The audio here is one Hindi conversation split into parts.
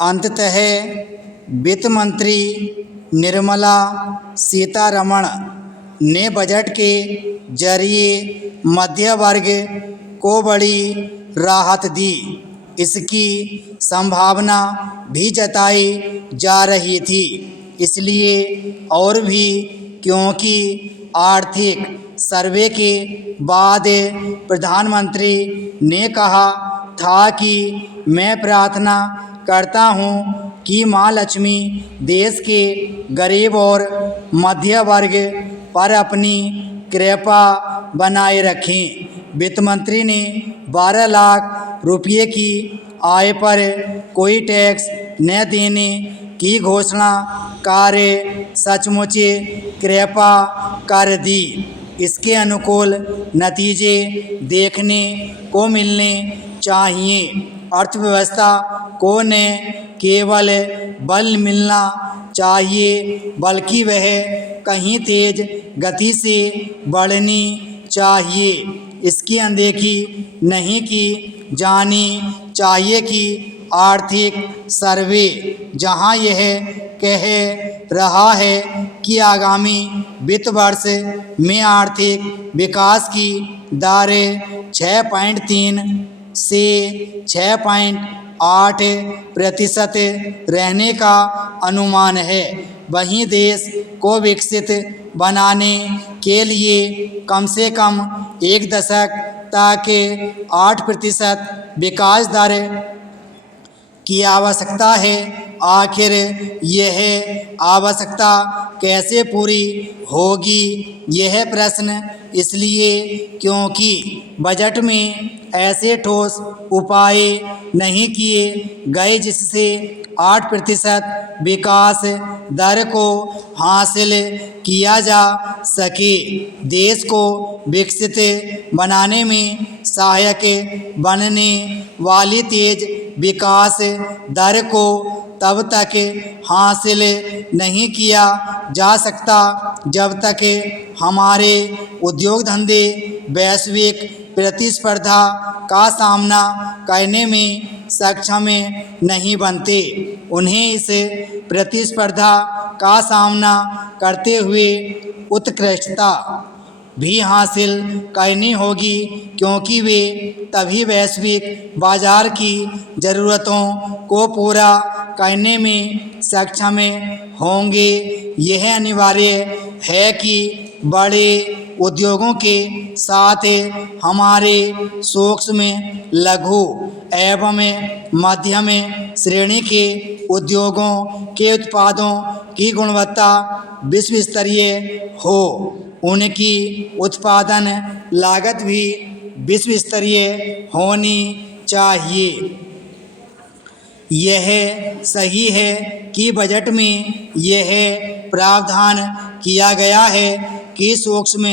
अंततः वित्त मंत्री निर्मला सीतारमण ने बजट के जरिए मध्य वर्ग को बड़ी राहत दी। इसकी संभावना भी जताई जा रही थी, इसलिए और भी क्योंकि आर्थिक सर्वे के बाद प्रधानमंत्री ने कहा था कि मैं प्रार्थना करता हूं कि मां लक्ष्मी देश के गरीब और मध्य वर्ग पर अपनी कृपा बनाए रखें। वित्त मंत्री ने 12 लाख रुपये की आय पर कोई टैक्स न देने की घोषणा कर सचमुच कृपा कर दी। इसके अनुकूल नतीजे देखने को मिलने चाहिए। अर्थव्यवस्था को न केवल बल मिलना चाहिए बल्कि वह कहीं तेज गति से बढ़नी चाहिए। इसकी अनदेखी नहीं की जानी चाहिए कि आर्थिक सर्वे जहां यह कह रहा है कि आगामी वित्त वर्ष में आर्थिक विकास की दर 6.3 से 6.8% रहने का अनुमान है, वहीं देश को विकसित बनाने के लिए कम से कम एक दशक तक 8% विकास दर की आवश्यकता है। आखिर यह आवश्यकता कैसे पूरी होगी? यह प्रश्न इसलिए क्योंकि बजट में ऐसे ठोस उपाय नहीं किए गए जिससे 8% विकास दर को हासिल किया जा सके। देश को विकसित बनाने में सहायक बनने वाली तेज विकास दर को तब तक हासिल नहीं किया जा सकता जब तक हमारे उद्योग धंधे वैश्विक प्रतिस्पर्धा का सामना करने में सक्षम नहीं बनते। उन्हें इस प्रतिस्पर्धा का सामना करते हुए उत्कृष्टता भी हासिल करनी होगी, क्योंकि वे तभी वैश्विक बाजार की ज़रूरतों को पूरा करने में सक्षम होंगे। यह अनिवार्य है कि बड़े उद्योगों के साथ हमारे सूक्ष्म, लघु एवं मध्यम श्रेणी के उद्योगों के उत्पादों की गुणवत्ता विश्व स्तरीय हो। उनकी उत्पादन लागत भी विश्व स्तरीय होनी चाहिए। यह सही है कि बजट में यह प्रावधान किया गया है कि सूक्ष्म,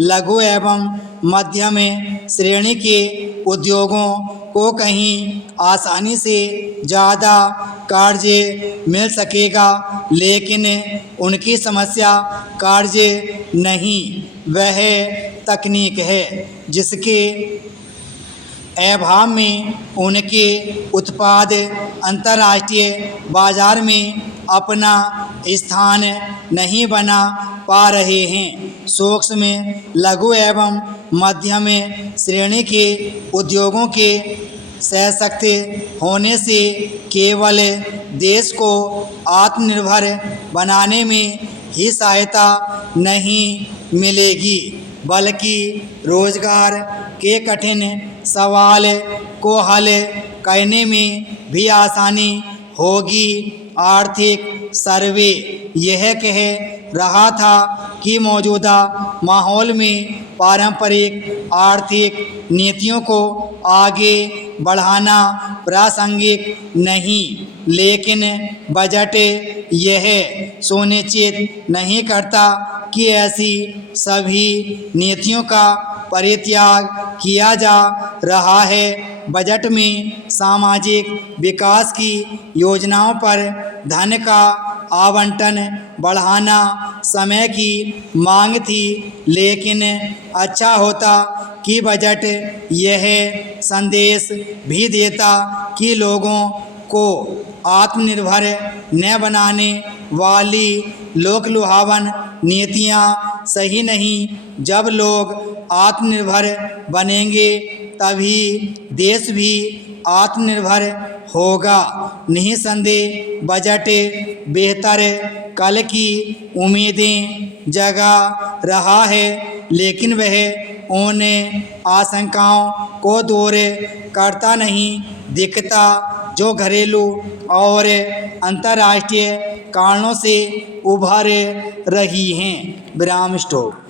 लघु एवं मध्यम श्रेणी के उद्योगों को कहीं आसानी से ज़्यादा कर्ज मिल सकेगा, लेकिन उनकी समस्या कर्ज नहीं, वह तकनीक है जिसके अभाव में उनके उत्पाद अंतर्राष्ट्रीय बाजार में अपना स्थान नहीं बना पा रहे हैं। सूक्ष्म, लघु एवं मध्यम श्रेणी के उद्योगों के सशक्त होने से केवल देश को आत्मनिर्भर बनाने में ही सहायता नहीं मिलेगी, बल्कि रोजगार के कठिन सवाल को हल करने में भी आसानी होगी। आर्थिक सर्वे यह कह रहा था कि मौजूदा माहौल में पारंपरिक आर्थिक नीतियों को आगे बढ़ाना प्रासंगिक नहीं, लेकिन बजट यह सुनिश्चित नहीं करता कि ऐसी सभी नीतियों का परित्याग किया जा रहा है। बजट में सामाजिक विकास की योजनाओं पर धन का आवंटन बढ़ाना समय की मांग थी, लेकिन अच्छा होता कि बजट यह संदेश भी देता कि लोगों को आत्मनिर्भर न बनाने वाली लोक लुभावन नीतियाँ सही नहीं। जब लोग आत्मनिर्भर बनेंगे तभी देश भी आत्मनिर्भर होगा। निःसंदेह बजट बेहतर कल की उम्मीदें जगा रहा है, लेकिन वह उन आशंकाओं को दूर करता नहीं दिखता जो घरेलू और अंतर्राष्ट्रीय कारणों से उभर रही हैं। विराम स्टॉप।